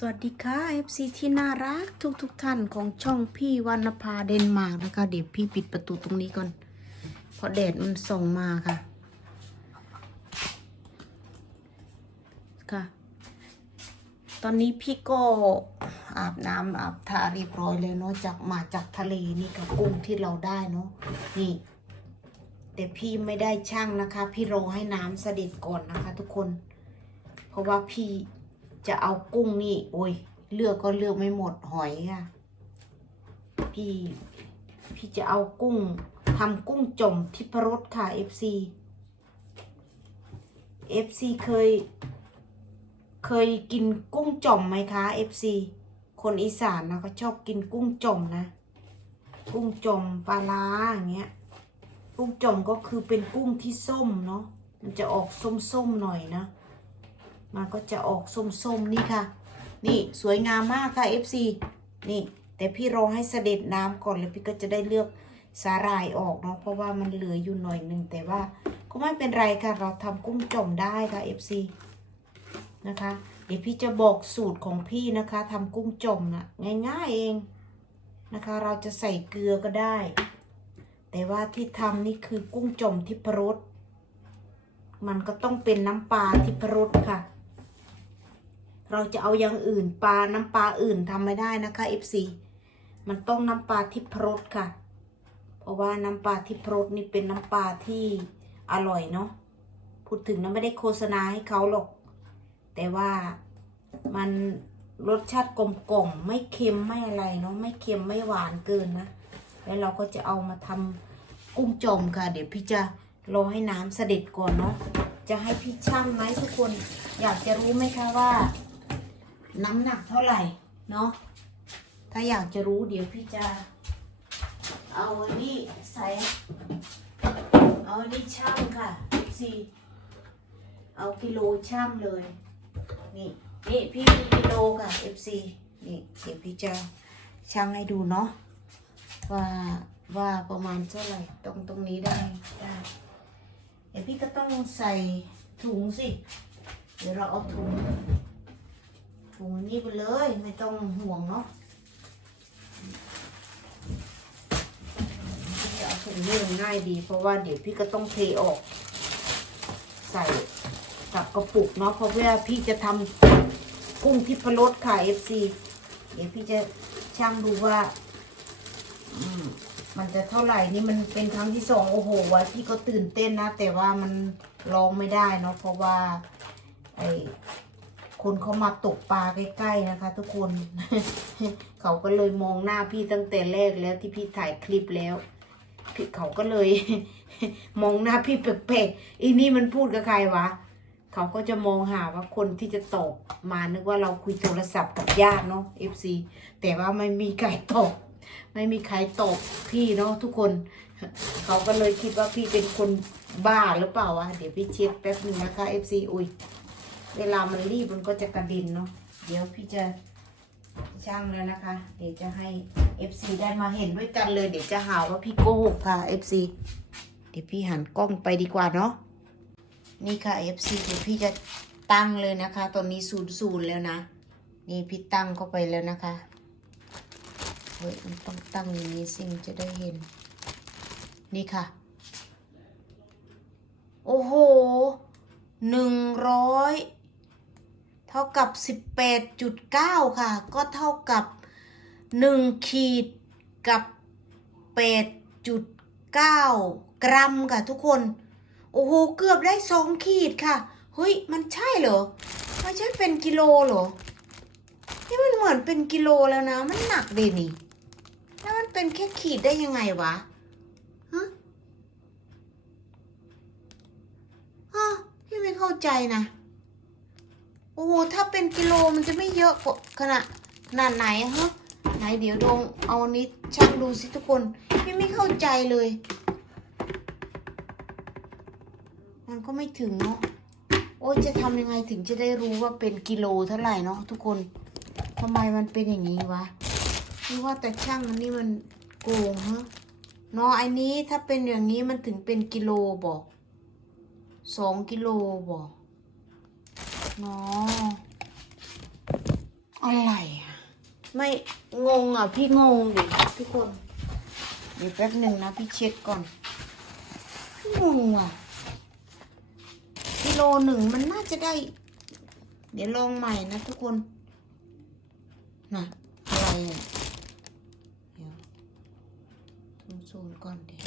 สวัสดีค่ะ FC ที่น่ารักทุกทุกๆท่านของช่องพี่วรรณภาเดนมาร์กนะคะเดี๋ยวพี่ปิดประตูตรงนี้ก่อน เพราะแดดมันส่องมาค่ะ ค่ะ ตอนนี้พี่ก็อาบน้ำอาบทาเรียบร้อยเลยเนาะจากมาจากทะเลนี่กับกุ้งที่เราได้เนาะนี่ แต่พี่ไม่ได้ช่างนะคะ พี่รอให้น้ำเสด็จก่อนนะคะ ทุกคน เพราะว่าพี่ จะเอากุ้งนี่ โอ้ย เลือกก็เลือกไม่หมดหอยค่ะ พี่ พี่จะเอากุ้งทำกุ้งจมทิพรสค่ะ FC FC เคย เคยกินกุ้งจมไหมคะ FC คนอีสานนะก็ชอบกินกุ้งจมนะ กุ้งจมปลาร้าอย่างเงี้ย กุ้งจมก็คือเป็นกุ้งที่ส้มเนาะ มันจะออกส้มๆหน่อยนะ มันก็จะออกส้มๆนี่ค่ะ นี่สวยงามมากค่ะ FC นี่ แต่พี่รอให้เสด็จน้ำก่อนแล้วพี่ก็จะได้เลือกสาหร่ายออกเนาะเพราะว่ามันเหลืออยู่หน่อยนึงแต่ว่าก็ไม่เป็นไรค่ะ เราทำกุ้งจ่อมได้ค่ะ FC นะคะ เดี๋ยวพี่จะบอกสูตรของพี่นะคะทำกุ้งจ่อมนะง่ายๆเองนะคะ เราจะใส่เกลือก็ได้ แต่ว่าที่ทำนี่คือกุ้งจ่อมทิพรสมันก็ต้องเป็นน้ำปลาทิพรสค่ะ เราจะเอาอย่างอื่นปลาน้ำปลาอื่นทำไม่ได้นะคะ FC มันต้องน้ำปลาทิพรสค่ะ เพราะว่าน้ำปลาทิพรสนี่เป็นน้ำปลาที่อร่อยเนาะพูดถึงนะไม่ได้โฆษณาให้เขาหรอก แต่ว่ามันรสชาติกลมกล่อมไม่เค็มไม่อะไรเนาะไม่เค็มไม่หวานเกินนะ แล้วเราก็จะเอามาทำกุ้งจมค่ะ เดี๋ยวพี่จะรอให้น้ำเสด็จก่อนเนาะจะให้พี่ช่างไหมทุกคนอยากจะรู้ไหมคะว่า น้ำหนักเท่าไหร่เนาะถ้าอยากจะรู้เดี๋ยวพี่จะเอาอันนี้ใส่เอาอันนี้ช่างค่ะสี่เอากิโลช่างเลย นี่นี่พี่มีกิโลค่ะ FC นี่เดี๋ยวพี่จะช่างให้ดูเนาะว่าว่าประมาณเท่าไหร่ตรงตรงนี้ได้ได้เดี๋ยวพี่ก็ต้องใส่ถุงสิ เดี๋ยวเราเอาถุง ถุงนี้ไปเลยไม่ต้องห่วงเนาะพี่เอาถุงนี้มันง่ายดี เพราะว่าเดี๋ยวพี่ก็ต้องเทออก ใส่กับกระปุกเนาะเพราะว่าพี่จะทำกุ้งทิพรสค่ะ FC เดี๋ยวพี่จะช่างดูว่าอืมมันจะเท่าไหร่นี่มันเป็นครั้งที่สองโอ้โหวันพี่ก็ตื่นเต้นนะ แต่ว่ามันร้องไม่ได้เนาะเพราะว่า ไอ คนเขามาตกปลาใกล้ๆนะคะ ทุกคน เขาก็เลยมองหน้าพี่ตั้งแต่แรกแล้วที่พี่ถ่ายคลิปแล้วพี่เขาก็เลย มองหน้าพี่แปลกๆอีนี่มันพูดกับใครวะเขาก็จะมองหาว่าคนที่จะตอบมานึกว่าเราคุยโทรศัพท์กับญาติเนาะ FC แต่ว่าไม่มีใครตอบไม่มีใครตอบพี่เนาะทุกคน เขาก็เลยคิดว่าพี่เป็นคนบ้าหรือเปล่าวะเดี๋ยวพี่เช็ดแป๊บนึงนะคะ FC อุ้ย เวลามันรีบมันก็จะกระเด็นเนาะเดี๋ยวพี่จะช่างแล้วนะคะ เดี๋ยวจะให้ FC ได้มาเห็นด้วยกันเลย เดี๋ยวจะหาว่าพี่โกหกค่ะ FC เดี๋ยวพี่หันกล้องไปดีกว่าเนาะนี่ค่ะ FC เดี๋ยวพี่จะตั้งเลยนะคะ ตอนนี้ศูนย์ศูนย์แล้วนะ นี่พี่ตั้งเข้าไปแล้วนะคะเฮ้ยมันต้องตั้งอย่างนี้สิมันจะได้เห็น นี่ค่ะ โอ้โหหนึ่งร้อย เท่ากับสิบแปดจุดเก้าค่ะ ก็เท่ากับหนึ่งขีดกับแปดจุดเก้ากรัมค่ะทุกคน โอ้โห เกือบได้สองขีดค่ะ เฮ้ย มันใช่เหรอ ไม่ใช่เป็นกิโลเหรอ นี่มันเหมือนเป็นกิโลแล้วนะ มันหนักเดนี่ แล้วมันเป็นแค่ขีดได้ยังไงวะฮะฮะพี่ไม่เข้าใจนะ โอ้โหถ้าเป็นกิโลมันจะไม่เยอะกว่าขนาดขนาดไหนฮะไหนเดี๋ยวดงเอานี้ช่างดูสิทุกคนพี่ไม่เข้าใจเลย มันก็ไม่ถึงเนาะโอ้ยจะทำยังไงถึงจะได้รู้ว่าเป็นกิโลเท่าไหร่เนาะทุกคนทำไมมันเป็นอย่างนี้วะนี่ว่าแต่ช่างอันนี้มันโกงฮะเนาะไอ้นี้ถ้าเป็นอย่างนี้มันถึงเป็นกิโลบอกสองกิโลบอก เนาะอ๋ออะไรอะ ไม่งงอะ พี่งงดิทุกคน เดี๋ยวแป๊บหนึ่งนะพี่เช็คก่อนพี่งงว่ะกิโลหนึ่งมันน่าจะได้ เดี๋ยวลองใหม่นะทุกคนนะอะไรอะเดี๋ยวศูนย์ศูนก่อนเดี๋ยว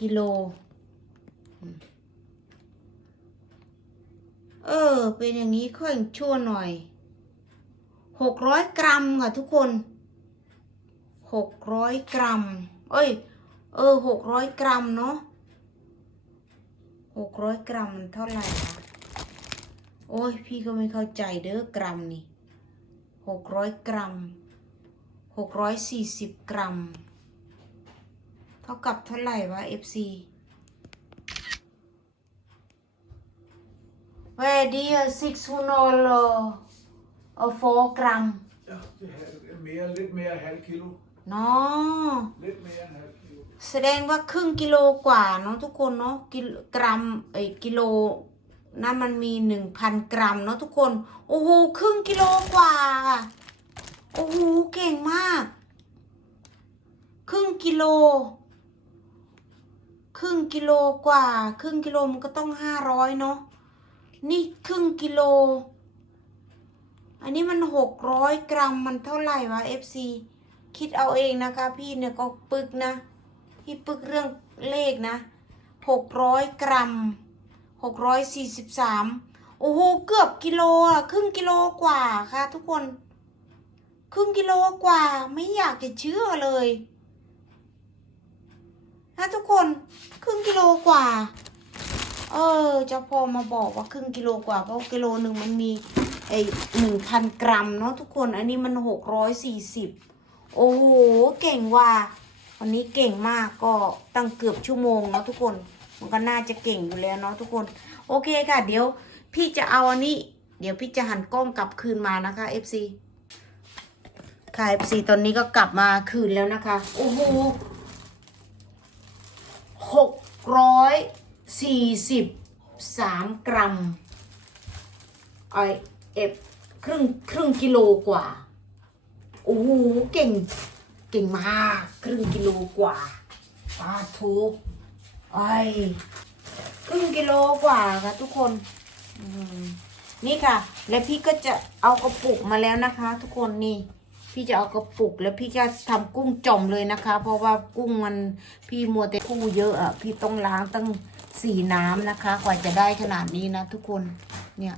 กิโลอืม เออ เป็นอย่างนี้ค่อยชั่วหน่อยหกร้อยกรัมค่ะทุกคนหกร้อยกรัม เอ้ย เออหกร้อยกรัมเนาะหกร้อยกรัมมันเท่าไหร่คะโอ้ย พี่ก็ไม่เข้าใจเด้อกรัมนี่หกร้อยกรัมหกร้อยสี่สิบกรัม เท่ากับเท่าไหร่วะ FC Where dear six hundred or four gram Ja, det er mere, lidt mere end halv kilo. เนาะ Lidt mere end halv kilo. แสดงว่าครึ่งกิโลกว่าเนาะทุกคนเนาะกิโลกรัมเอ้ยกิโลนั่นมันมีหนึ่งพันกรัมเนาะทุกคน โอ้โหครึ่งกิโลกว่าค่ะโอ้โหเก่งมาก ครึ่งกิโล ครึ่งกิโลกว่า ครึ่งกิโลมันก็ต้องห้าร้อยเนาะ นี่ครึ่งกิโล อันนี้มันหกร้อยกรัมมันเท่าไหร่วะ FC คิดเอาเองนะคะ พี่เนี่ยก็ปึกนะ พี่ปึกเรื่องเลขนะหกร้อยกรัมหกร้อยสี่สิบสามโอ้โหเกือบกิโลอะครึ่งกิโลกว่าค่ะ ทุกคน ครึ่งกิโลกว่าไม่อยากจะเชื่อเลยนะทุกคนครึ่งกิโลกว่า เออเจะพอมาบอกว่าครึ่งกิโลกว่าเพราะกิโลหนึ่งมันมีไอหนึ่งพันกรัมเนาะทุกคนอันนี้มันหกร้อยสี่สิบโอ้โหเก่งว่ะวันนี้เก่งมากก็ตั้งเกือบชั่วโมงเนาะทุกคนมันก็น่าจะเก่งอยู่แล้วเนาะทุกคน โอเคค่ะ เดี๋ยวพี่จะเอาอันนี้ เดี๋ยวพี่จะหันกล้องกลับคืนมานะคะ FC ค่ะ FC ตอนนี้ก็กลับมาคืนแล้วนะคะ โอ้โหหกร้อย สี่สิบสามกรัมไอเอฟครึ่งครึ่งกิโลกว่า โอ้โห เก่ง เก่งมาก ครึ่งกิโลกว่าปาทูไอครึ่งกิโลกว่าค่ะทุกคน นี่ค่ะ แล้วพี่ก็จะเอากระปุกมาแล้วนะคะ ทุกคนนี่ พี่จะเอากระปุกแล้วพี่จะทำกุ้งจ่อมเลยนะคะ เพราะว่ากุ้งมันพี่มัวแต่กู้เยอะอะพี่ต้องล้างตั้ง สีน้ำนะคะ กว่าจะได้ขนาดนี้นะทุกคนเนี่ย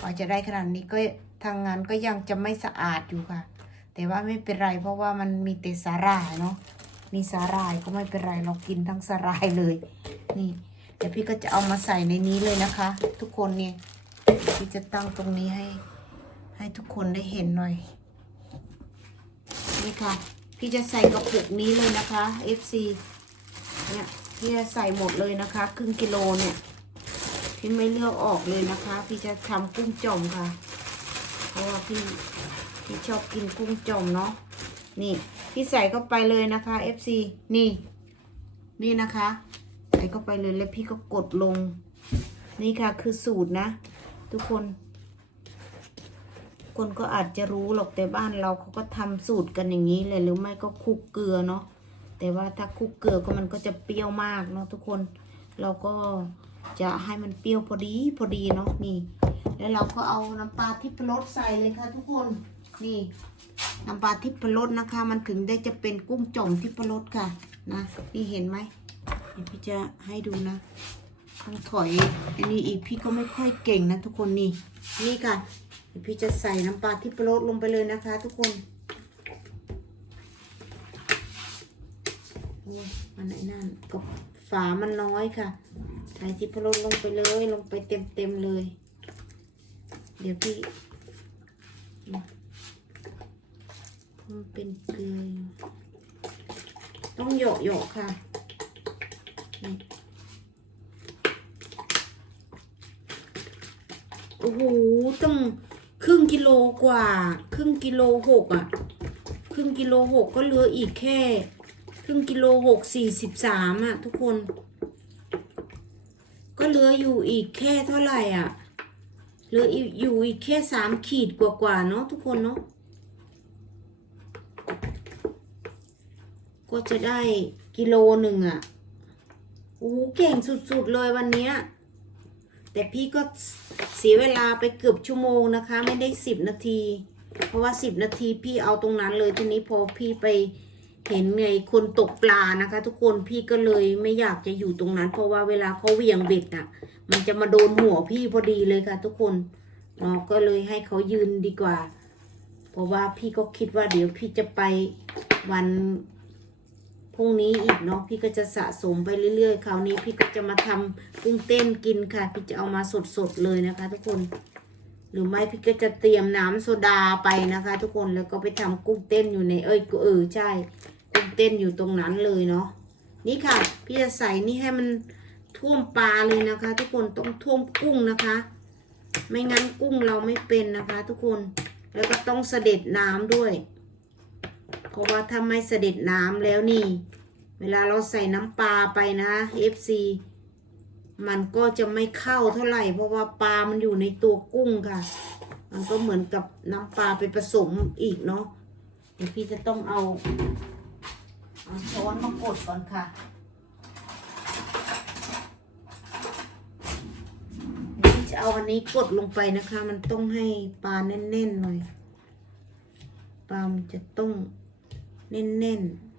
กว่าจะได้ขนาดนี้ก็ทางงานก็ยังจะไม่สะอาดอยู่ค่ะ แต่ว่าไม่เป็นไรเพราะว่ามันมีแต่สาหร่ายเนาะมีสาหร่ายก็ไม่เป็นไรเรากินทั้งสาหร่ายเลย นี่เดี๋ยวพี่ก็จะเอามาใส่ในนี้เลยนะคะ ทุกคนเนี่ยพี่จะตั้งตรงนี้ให้ ให้ทุกคนได้เห็นหน่อยนี่ค่ะ พี่จะใส่กระปุกนี้เลยนะคะ FC เนี่ย พี่จะใส่หมดเลยนะคะครึ่งกิโลเนี่ยพี่ไม่เลือกออกเลยนะคะ พี่จะทำกุ้งจ่อมค่ะ เพราะว่าพี่พี่ชอบกินกุ้งจ่อมเนาะนี่พี่ใส่เข้าไปเลยนะคะ FC นี่ นี่นะคะ ใส่เข้าไปเลยแล้วพี่ก็กดลง นี่ค่ะคือสูตรนะ ทุกคน คนก็อาจจะรู้หรอกแต่บ้านเราเขาก็ทำสูตรกันอย่างนี้เลยหรือไม่ก็คลุกเกลือเนาะ แต่ว่าถ้าคลุกเกลือก็มันก็จะเปรี้ยวมากเนาะทุกคน เราก็จะให้มันเปรี้ยวพอดีพอดีเนาะนี่ แล้วเราก็เอาน้ำปลาทิพรสใส่เลยค่ะ ทุกคนนี่น้ำปลาทิพรสนะคะ มันถึงได้จะเป็นกุ้งจ่อมทิพรสค่ะนะนี่เห็นไหมเดี๋ยวพี่จะให้ดูนะต้องถอยอันนี้อีกพี่ก็ไม่ค่อยเก่งนะทุกคนนี่นี่ค่ะเดี๋ยวพี่จะใส่น้ำปลาทิพรสลงไปเลยนะคะ ทุกคนโอันไอ้นั่นกับฝามันน้อยค่ะใส่ทิพรสลงไปเลย ลงไปเต็มเต็มเลย เดี๋ยวพี่มันเป็นเกลือต้องเหยาะเหยาะๆค่ะโอ้โหต้องครึ่งกิโลกว่า ครึ่งกิโลหกอะ ครึ่งกิโลหกก็เหลืออีกแค่ ครึ่งกิโลหกสี่สิบสามอะ ทุกคน ก็เหลืออยู่อีกแค่เท่าไหร่อะเหลืออยู่อีกแค่สามขีดกว่าๆเนาะทุกคนเนาะก็จะได้กิโลหนึ่งอะโอ้เก่งสุดๆเลยวันนี้แต่พี่ก็เสียเวลาไปเกือบชั่วโมงนะคะ ไม่ได้สิบนาที เพราะว่าสิบนาทีพี่เอาตรงนั้นเลยทีนี้พอพี่ไป เห็นไงคนตกปลานะคะ ทุกคนพี่ก็เลยไม่อยากจะอยู่ตรงนั้น เพราะว่าเวลาเขาเหวี่ยงเบ็ดอะ มันจะมาโดนหัวพี่พอดีเลยค่ะ ทุกคนเนาะก็เลยให้เขายืนดีกว่า เพราะว่าพี่ก็คิดว่าเดี๋ยวพี่จะไปวันพรุ่งนี้อีกเนาะพี่ก็จะสะสมไปเรื่อยๆ คราวนี้พี่ก็จะมาทำกุ้งเต้นกินค่ะ พี่จะเอามาสดๆเลยนะคะ ทุกคน หรือไม่พี่ก็จะเตรียมน้ำโซดาไปนะคะ ทุกคนแล้วก็ไปทำกุ้งเต้นอยู่ในเอ้ยเออใช่ กุ้งเต้นอยู่ตรงนั้นเลยเนาะนี่ค่ะ พี่จะใส่นี่ให้มันท่วมปลาเลยนะคะ ทุกคนต้องท่วมกุ้งนะคะ ไม่งั้นกุ้งเราไม่เป็นนะคะ ทุกคนแล้วก็ต้องเสด็จน้ำด้วย เพราะว่าถ้าไม่เสด็จน้ำแล้วนี่ เวลาเราใส่น้ำปลาไปนะ FC มันก็จะไม่เข้าเท่าไหร่ เพราะว่าปลามันอยู่ในตัวกุ้งค่ะ มันก็เหมือนกับน้ำปลาไปผสมอีกเนาะเดี๋ยวพี่จะต้องเอา ช้อนมากดก่อนค่ะเดี๋ยวจะเอาอันนี้กดลงไปนะคะ มันต้องให้ปลาแน่นๆหน่อย ปลามันจะต้องแน่นๆ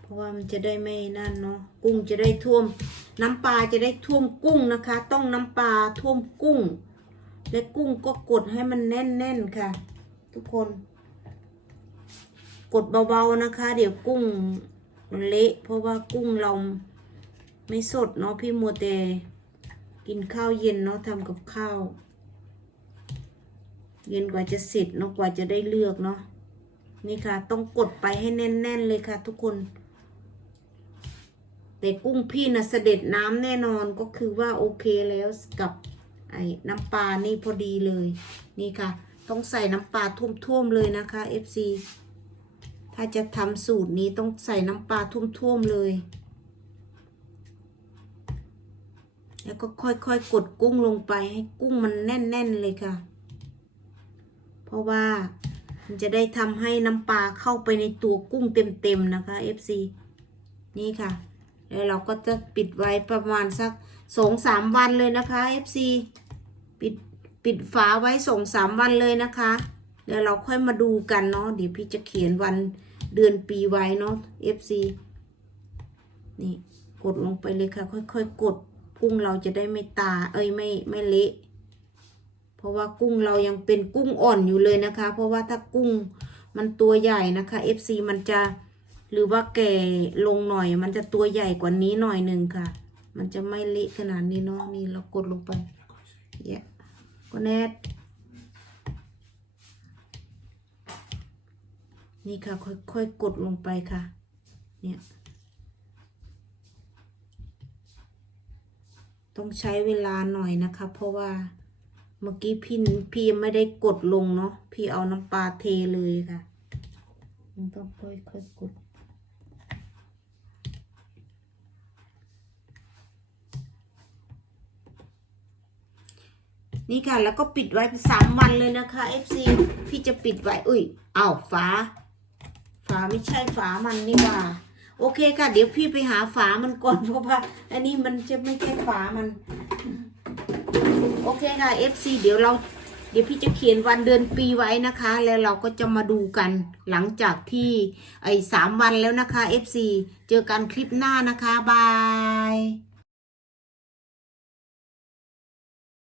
เพราะว่ามันจะได้ไม่นั่นเนาะกุ้งจะได้ท่วม น้ำปลาจะได้ท่วมกุ้งนะคะ ต้องน้ำปลาท่วมกุ้ง และกุ้งก็กดให้มันแน่นๆค่ะ ทุกคน กดเบาๆนะคะ เดี๋ยวกุ้งมันเละเพราะว่ากุ้งเราไม่สดเนาะพี่มัวแต่กินข้าวเย็นเนาะทำกับข้าว เย็นกว่าจะเสร็จเนาะกว่าจะได้เลือกเนาะนี่ค่ะ ต้องกดไปให้แน่น ๆ เลยค่ะ ทุกคน แต่กุ้งพี่นะเสด็จน้ำแน่นอนก็คือว่าโอเคแล้วกับ ไอ้น้ำปลานี่พอดีเลย นี่ค่ะ ต้องใส่น้ำปลาท่วมๆเลยนะคะ FC ถ้าจะทำสูตรนี้ต้องใส่น้ำปลาท่วมๆเลย แล้วก็ค่อยๆกดกุ้งลงไปให้กุ้งมันแน่นๆเลยค่ะ เพราะว่ามันจะได้ทำให้น้ำปลาเข้าไปในตัวกุ้งเต็มๆนะคะ FC นี่ค่ะ แล้วเราก็จะปิดไว้ประมาณสักสองสามวันเลยนะคะ FC ปิดปิดฝาไว้สองสามวันเลยนะคะ เดี๋ยวเราค่อยมาดูกันเนาะเดี๋ยวพี่จะเขียนวันเดือนปีไว้เนาะ FC นี่กดลงไปเลยค่ะ ค่อยๆกดกุ้งเราจะได้ไม่ตา เอ้ยไม่ไม่เละเพราะว่ากุ้งเรายังเป็นกุ้งอ่อนอยู่เลยนะคะ เพราะว่าถ้ากุ้งมันตัวใหญ่นะคะ FC มันจะ หรือว่าแก่ลงหน่อย มันจะตัวใหญ่กว่านี้หน่อยหนึ่งค่ะ มันจะไม่เละขนาดนี้เนาะนี่เรากดลงไปเยะก็แนทนี่ค่ะค่อยๆกดลงไปค่ะ เนี่ย ต้องใช้เวลาหน่อยนะคะ เพราะว่าเมื่อกี้พี่พี่ยังไม่ได้กดลงเนาะพี่เอาน้ำปลาเทเลยค่ะ ต้องค่อยๆกด นี่ค่ะ แล้วก็ปิดไว้สามวันเลยนะคะ FC พี่จะปิดไว้ อุ้ยอ้าวฝาฝาไม่ใช่ฝามันนี่หว่า โอเคค่ะ เดี๋ยวพี่ไปหาฝามันก่อนเพราะว่า อันนี้มันจะไม่ใช่ฝามัน โอเคค่ะ FC เดี๋ยวเราเดี๋ยวพี่จะเขียนวันเดือนปีไว้นะคะ แล้วเราก็จะมาดูกันหลังจากที่ไอ้สามวันแล้วนะคะ FC เจอกันคลิปหน้านะคะ บาย